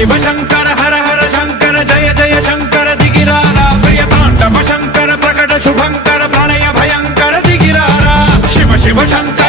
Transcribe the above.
शिव शंकर हर हर शंकर जय जय शंकर दिगिरारा प्रिय तांडव शंकर प्रकट शुभंकर प्रणय भयंकर दिगिरारा शिव शिव शंकर